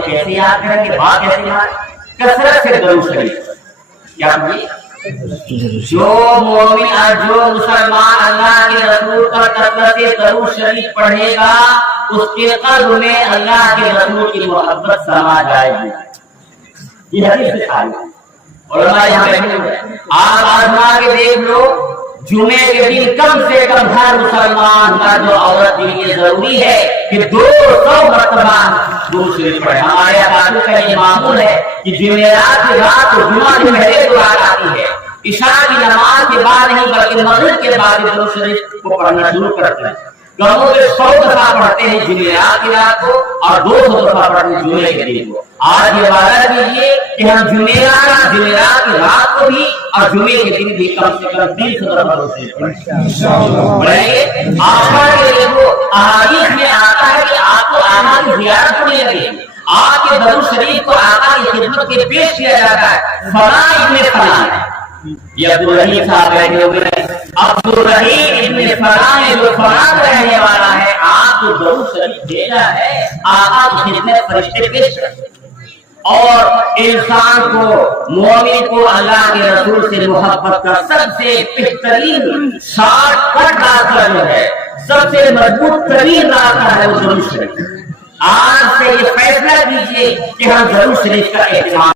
کیسے یاد کریں گے؟ بات کیسے یاد؟ کثرت سے درود شریف. کیا جو مومن اور جو مسلمان اللہ کے رسول کا کثرت سے درود شریف پڑھے گا اس کے قلب میں اللہ کے رسول کی محبت سما جائے گی. یہ حدیث سے ثابت. علماء یہاں بیٹھے ہوئے ہیں، آپ آزما کے دیکھ لو، جمعے کے دن کم سے کم ہر مسلمان مرد و عورت کے لیے ضروری ہے کہ 200 مرتبہ درود شریف پڑھے. ہمارے عقائد کا یہ معمول ہے کہ جمعرات کی رات کو جمعہ سے پہلے دعا آتی ہے، عشاء کی نماز کے بعد نہیں بلکہ مغرب کے بعد درود شریف کو پڑھنا شروع کرتے ہیں. گھروں میں 100 دفعہ پڑھتے ہیں جمعرات کی رات کو اور 200 دفعہ پڑھتے ہیں جمعے کے دن کو. آج یہ وعدہ دیجیے کہ ہم جمعرات کی رات کو بھی اور جمعے کے دن بھی کم سے کم 300 دفعہ پڑھیں گے. آقا کے دیکھو احادیث میں آتا ہے کہ آپ کو آقا کی زیارت ہونے لگے، آپ کے درود شریف کو آقا کی خدمت کے پیش کیا جاتا ہے. فلاں ابن فلاں ہے، یہ عبدالرحیم صاحب رہنے ہوئے ہیں، عبدالرحیم ابن فلاں جو فلاں رہنے والا ہے، آپ کو درود شریف بھیجا ہے، آقا کی خدمت فرشتے پیش کرتے. اور انسان کو، مومن کو اللہ کے رسول سے محبت کا سب سے بہترین شارٹ کٹ راستہ جو ہے، سب سے مضبوط ترین راستہ ہے وہ درود شریف. آج سے یہ فیصلہ کیجیے کہ ہم درود شریف کا اہتمام